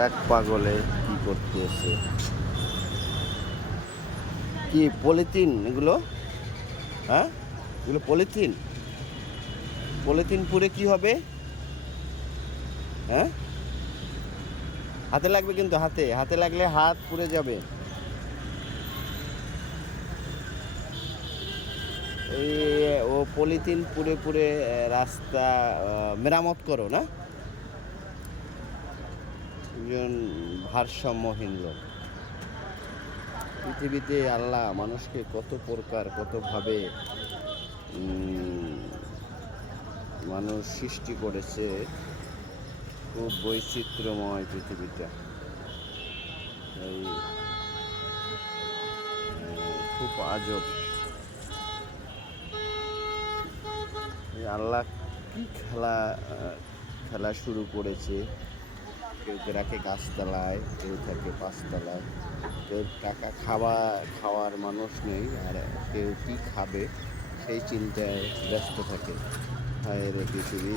এক পাগলে কি করতেছে? কি পলিথিন এগুলো? হ্যাঁ, এগুলো পলিথিন। পলিথিন পুড়ে কি হবে? হ্যাঁ, হাতে লাগবে কিন্তু, হাতে হাতে লাগলে হাত পুড়ে যাবে। এই ও পলিথিন পুড়ে পুড়ে রাস্তা মেরামত করো না? একজন ভারসাম্যহীন লোক। পৃথিবীতে আল্লাহ মানুষকে কত প্রকার কতভাবে মানুষ সৃষ্টি করেছে। খুব বৈচিত্র্যময় পৃথিবীটা। এই খুব আজব। এই আল্লাহ কি খেলা শুরু করেছে। কেউ রাখে গাছতলায়, কেউ থাকে পাঁচতলায়, কেউ টাকা খাওয়ার মানুষ নেই, আর কেউ কি খাবে সেই চিন্তায় ব্যস্ত থাকে। হায় রে পৃথিবী!